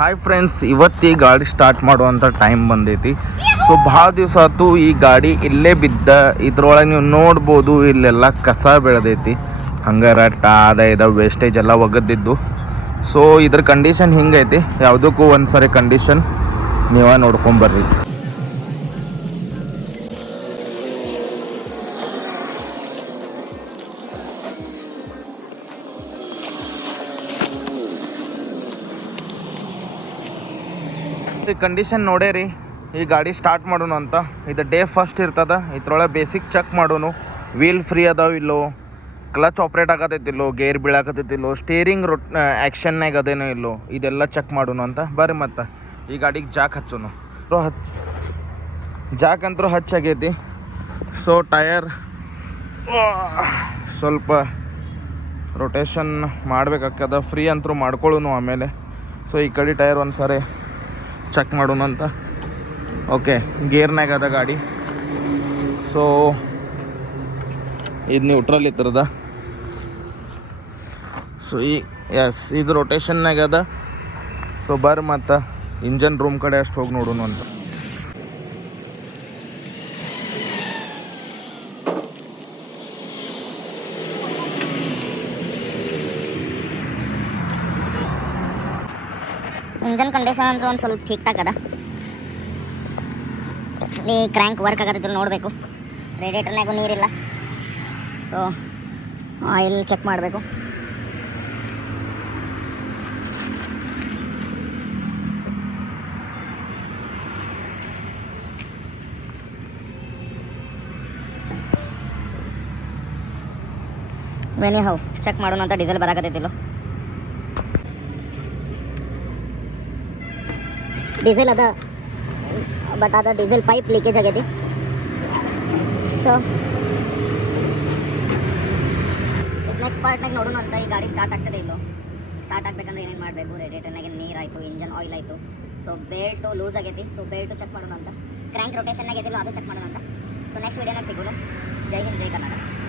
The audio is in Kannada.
ಹಾಯ್ ಫ್ರೆಂಡ್ಸ್, ಇವತ್ತು ಈ ಗಾಡಿ ಸ್ಟಾರ್ಟ್ ಮಾಡುವಂಥ ಟೈಮ್ ಬಂದೈತಿ. ಸೊ ಭಾಳ ದಿವಸ ಆಯ್ತು ಈ ಗಾಡಿ ಇಲ್ಲೇ ಬಿದ್ದ. ಇದ್ರೊಳಗೆ ನೀವು ನೋಡ್ಬೋದು, ಇಲ್ಲೆಲ್ಲ ಕಸ ಬೆಳೆದೈತಿ, ಹಂಗಾರ ಅದ ಇದ ವೇಸ್ಟೇಜ್ ಎಲ್ಲ ಒಗದಿದ್ದು. ಸೊ ಇದ್ರ ಕಂಡೀಷನ್ ಹಿಂಗೈತಿ. ಯಾವುದಕ್ಕೂ ಒಂದು ಸರಿ ಕಂಡೀಷನ್ ನೀವೇ ನೋಡ್ಕೊಂಬರ್ರಿ. ಕಂಡೀಷನ್ ನೋಡೇ ರೀ. ಈ ಗಾಡಿ ಸ್ಟಾರ್ಟ್ ಮಾಡೋಣ ಅಂತ. ಇದು ಡೇ ಫಸ್ಟ್ ಇರ್ತದ. ಇದ್ರೊಳಗೆ ಬೇಸಿಕ್ ಚೆಕ್ ಮಾಡೋನು, ವೀಲ್ ಫ್ರೀ ಅದಾವ ಇಲ್ಲೋ, ಕ್ಲಚ್ ಆಪ್ರೇಟ್ ಆಗತೈತಿಲ್ಲೋ, ಗೇರ್ ಬೀಳಾಕತೈತಿಲ್ಲೋ, ಸ್ಟೇರಿಂಗ್ ಆ್ಯಕ್ಷನ್ನಾಗ ಅದೇನೋ ಇಲ್ಲೋ, ಇದೆಲ್ಲ ಚೆಕ್ ಮಾಡೋಣ ಅಂತ ಬರ್ರಿ. ಮತ್ತು ಈ ಗಾಡಿಗೆ ಜಾಕ್ ಹಚ್ಚೋನು. ಜಾಕ್ ಅಂತೂ ಹಚ್ಚಾಗೈತಿ. ಸೊ ಟಯರ್ ಸ್ವಲ್ಪ ರೊಟೇಷನ್ ಮಾಡ್ಬೇಕಾಗ್ತದ. ಫ್ರೀ ಅಂತೂ ಮಾಡ್ಕೊಳ್ಳೋನು ಆಮೇಲೆ. ಸೊ ಈ ಕಡೆ ಟಯರ್ ಒಂದು ಸಾರಿ ಚೆಕ್ ಮಾಡೋಣ ಅಂತ. ಓಕೆ, ಗೇರ್ನಾಗ ಅದ ಗಾಡಿ. ಸೊ ಇದು ನ್ಯೂಟ್ರಲ್ ಇತ್ತರದ. ಸೊ ಇದು ರೊಟೇಷನ್ನಾಗ ಅದ. ಸೊ ಬರ್ರಿ ಮತ್ತು ಇಂಜನ್ ರೂಮ್ ಕಡೆ ಅಷ್ಟು ಹೋಗಿ ನೋಡೋಣ ಅಂತ. ಇಂಜನ್ ಕಂಡೀಷನ್ ಅಂದ್ರೆ ಒಂದು ಸ್ವಲ್ಪ ठीक ठाक ಅದ. ಆ್ಯಕ್ಚುಲಿ ಕ್ರ್ಯಾಂಕ್ ವರ್ಕ್ ಆಗತ್ತಿಲ್ಲ, ನೋಡಬೇಕು. ರೇಡಿಯೇಟರ್ನಾಗೂ ನೀರಿಲ್ಲ. ಸೊ ಆಯಿಲ್ ಚೆಕ್ ಮಾಡಬೇಕು. ವೆನಿ ಹೌ ಚೆಕ್ ಮಾಡೋಣ ಅಂತ. ಡೀಸೆಲ್ ಬರಾಕತ್ತೈತಿಲ್ಲೋ. ಡೀಸೆಲ್ ಅದ, ಬಟ್ ಅದು ಡೀಸೆಲ್ ಪೈಪ್ ಲೀಕೇಜ್ ಆಗೈತಿ. ಸೊ ನೆಕ್ಸ್ಟ್ ಪಾರ್ಟ್ನಾಗ ನೋಡೋಣ ಅಂತ. ಈ ಗಾಡಿ ಸ್ಟಾರ್ಟ್ ಆಗ್ತದೆ ಇಲ್ಲೋ. ಸ್ಟಾರ್ಟ್ ಆಗಬೇಕಂದ್ರೆ ಏನೇನು ಮಾಡಬೇಕು? ರೇಡಿಯೇಟರ್ನಾಗ ನೀರು ಆಯಿತು, ಇಂಜನ್ ಆಯಿಲ್ ಆಯಿತು. ಸೊ ಬೆಲ್ಟು ಲೂಸ್ ಆಗೈತಿ. ಸೊ ಬೆಲ್ಟು ಚೆಕ್ ಮಾಡೋಣ ಅಂತ. ಕ್ರ್ಯಾಂಕ್ ರೊಟೇಷನ್ ಆಗೈತಿಲ್ಲ, ಅದು ಚೆಕ್ ಮಾಡೋಣ ಅಂತ. ಸೊ ನೆಕ್ಸ್ಟ್ ವೀಡಿಯೋನಾಗ ಸಿಗೋಣ. ಜೈ ಹಿಂದ್, ಜೈ ಕರ್ನಾಟಕ.